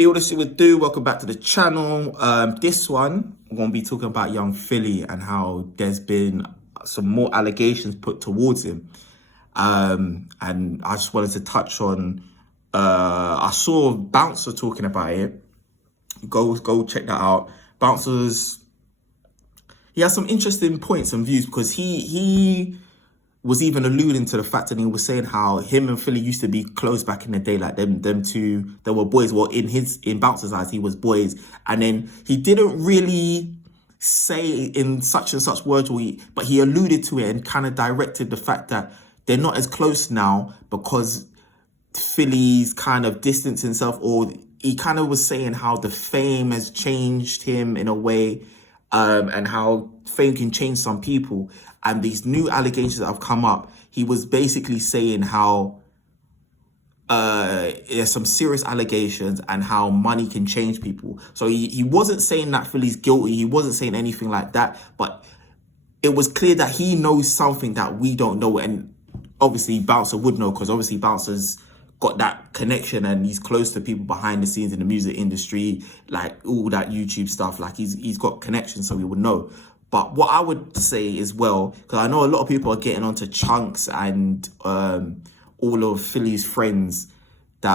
Yo, this is what do. Welcome back to the channel. This one, I'm going to be talking about young Philly and how there's been some more allegations put towards him. And I just wanted to touch on, I saw Bouncer talking about it. Go check that out. Bouncer's, he has some interesting points and views because he was even alluding to the fact that he was saying how him and Philly used to be close back in the day, like them two, they were boys. Well, in Bouncer's eyes, he was boys. And then he didn't really say in such and such words, but he alluded to it and kind of directed the fact that they're not as close now because Philly's kind of distanced himself, or he kind of was saying how the fame has changed him in a way, and how fame can change some people. And these new allegations that have come up, he was basically saying how there's some serious allegations and how money can change people. So he wasn't saying that Philly's guilty. He wasn't saying anything like that. But it was clear that he knows something that we don't know. And obviously Bouncer would know, because obviously Bouncer's got that connection and he's close to people behind the scenes in the music industry, like all that YouTube stuff. Like he's got connections, so he would know. But what I would say as well, because I know a lot of people are getting onto Chunks and all of Philly's friends that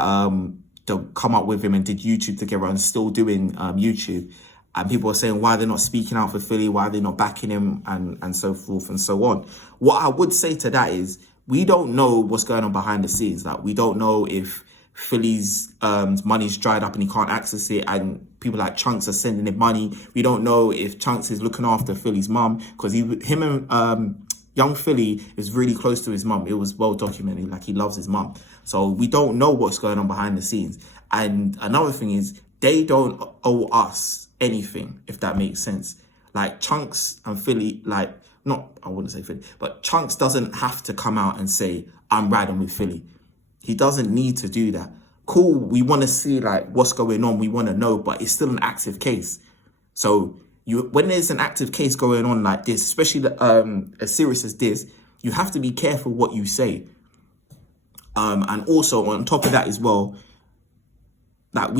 come up with him and did YouTube together and still doing YouTube. And people are saying why they're not speaking out for Philly, why they're not backing him, and so forth and so on. What I would say to that is, we don't know what's going on behind the scenes. Like, we don't know if Philly's money's dried up and he can't access it, and people like Chunks are sending him money. We don't know if Chunks is looking after Philly's mum, because him and young Philly is really close to his mum. It was well documented, like he loves his mum. So we don't know what's going on behind the scenes. And another thing is, they don't owe us anything, if that makes sense. Like Chunks and Philly, I wouldn't say Philly, but Chunks doesn't have to come out and say, I'm riding with Philly. He doesn't need to do that. Cool, we want to see like what's going on. We want to know, but it's still an active case. So when there's an active case going on like this, especially as serious as this, you have to be careful what you say. And also on top of that as well, that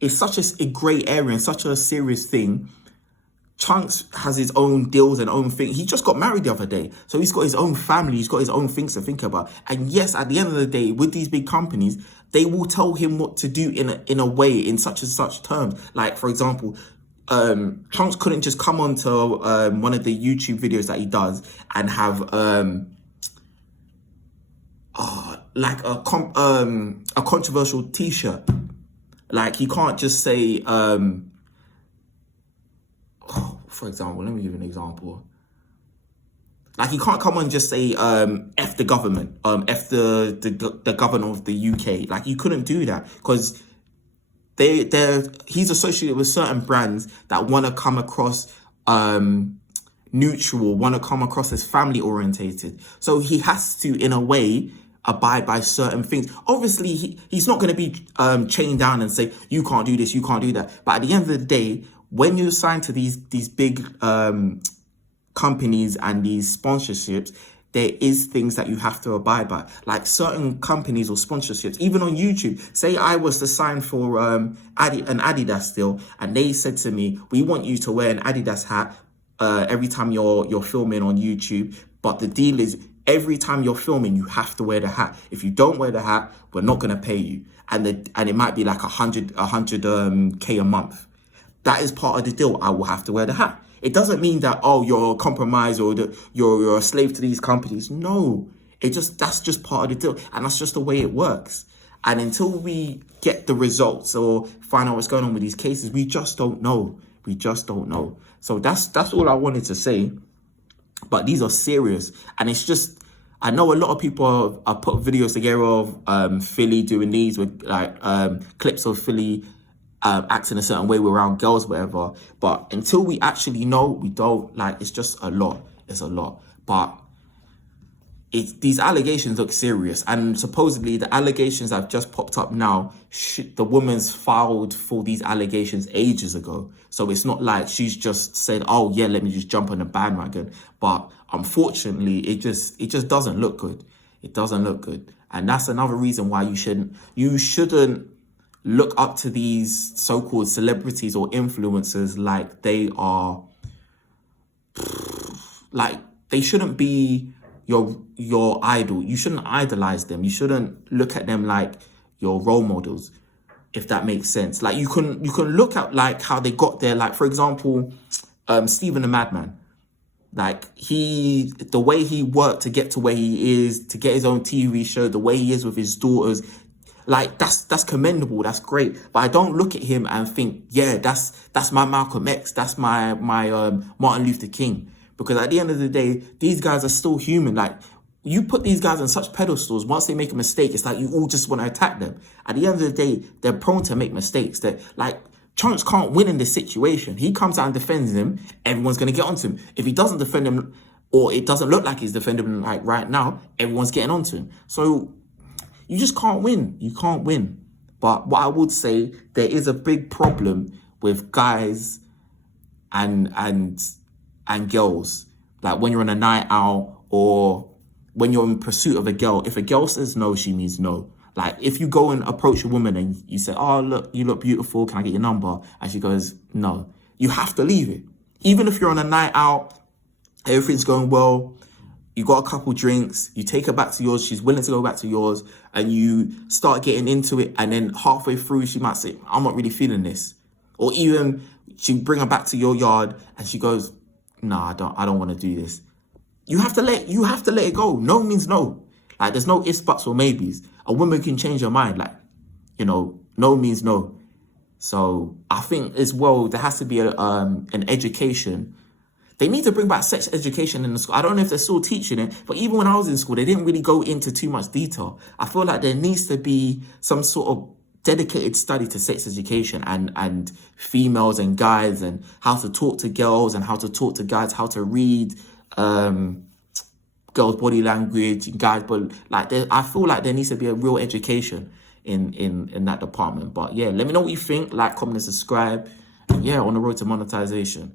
it's such a grey area and such a serious thing. Chunks has his own deals and own thing. He just got married the other day. So he's got his own family. He's got his own things to think about. And yes, at the end of the day, with these big companies, they will tell him what to do in a way, in such and such terms. Like, for example, Chunks couldn't just come onto one of the YouTube videos that he does and have a controversial t-shirt. Like, he can't just say for example, let me give you an example. Like, he can't come on and just say, F the government, F the governor of the UK. Like, you couldn't do that, because he's associated with certain brands that want to come across neutral, want to come across as family orientated. So he has to, in a way, abide by certain things. Obviously, he's not going to be chained down and say, you can't do this, you can't do that. But at the end of the day, when you're signed to these big companies and these sponsorships, there is things that you have to abide by. Like certain companies or sponsorships, even on YouTube. Say I was to sign for an Adidas deal, and they said to me, we want you to wear an Adidas hat every time you're filming on YouTube. But the deal is, every time you're filming, you have to wear the hat. If you don't wear the hat, we're not going to pay you. And it might be like 100K a month. That is part of the deal. I will have to wear the hat. It doesn't mean that, oh, you're a compromise or you're a slave to these companies. No, that's just part of the deal. And that's just the way it works. And until we get the results or find out what's going on with these cases, we just don't know. We just don't know. So that's all I wanted to say. But these are serious. And it's just, I know a lot of people have put videos together of Philly doing these with like clips of Philly acting a certain way around girls, whatever. But until we actually know, we don't. Like, it's just a lot. It's a lot. But these allegations look serious. And supposedly the allegations that have just popped up now, the woman's filed for these allegations ages ago. So it's not like she's just said, oh yeah, let me just jump on the bandwagon. But unfortunately, it just doesn't look good. It doesn't look good. And that's another reason why you shouldn't look up to these so-called celebrities or influencers like they are, like, they shouldn't be your idol. You shouldn't idolize them. You shouldn't look at them like your role models, if that makes sense. Like, you can look at like how they got there. Like, for example, Stephen the Madman. Like, the way he worked to get to where he is, to get his own TV show, the way he is with his daughters, like, that's commendable. That's great. But I don't look at him and think, yeah, that's my Malcolm X. That's my Martin Luther King. Because at the end of the day, these guys are still human. Like, you put these guys on such pedestals, once they make a mistake, it's like you all just want to attack them. At the end of the day, they're prone to make mistakes. That, like, Chance can't win in this situation. He comes out and defends him, everyone's going to get onto him. If he doesn't defend him, or it doesn't look like he's defending him like right now, everyone's getting onto him. So you just can't win. You can't win. But what I would say, there is a big problem with guys and girls. Like, when you're on a night out or when you're in pursuit of a girl, if a girl says no, she means no. Like, if you go and approach a woman and you say, oh, look, you look beautiful, can I get your number? And she goes, no. You have to leave it. Even if you're on a night out, everything's going well, you got a couple drinks, you take her back to yours, she's willing to go back to yours, and you start getting into it, and then halfway through, she might say, I'm not really feeling this. Or even she bring her back to your yard, and she goes, nah, I don't want to do this. You have to let it go. No means no. Like, there's no ifs, buts, or maybes. A woman can change her mind. Like, no means no. So I think as well, there has to be an education. They need to bring back sex education in the school. I don't know if they're still teaching it, but even when I was in school, they didn't really go into too much detail. I feel like there needs to be some sort of dedicated study to sex education and females and guys, and how to talk to girls and how to talk to guys, how to read girls' body language, guys, but like, I feel like there needs to be a real education in that department. But yeah, let me know what you think. Like, comment, and subscribe. And yeah, on the road to monetization.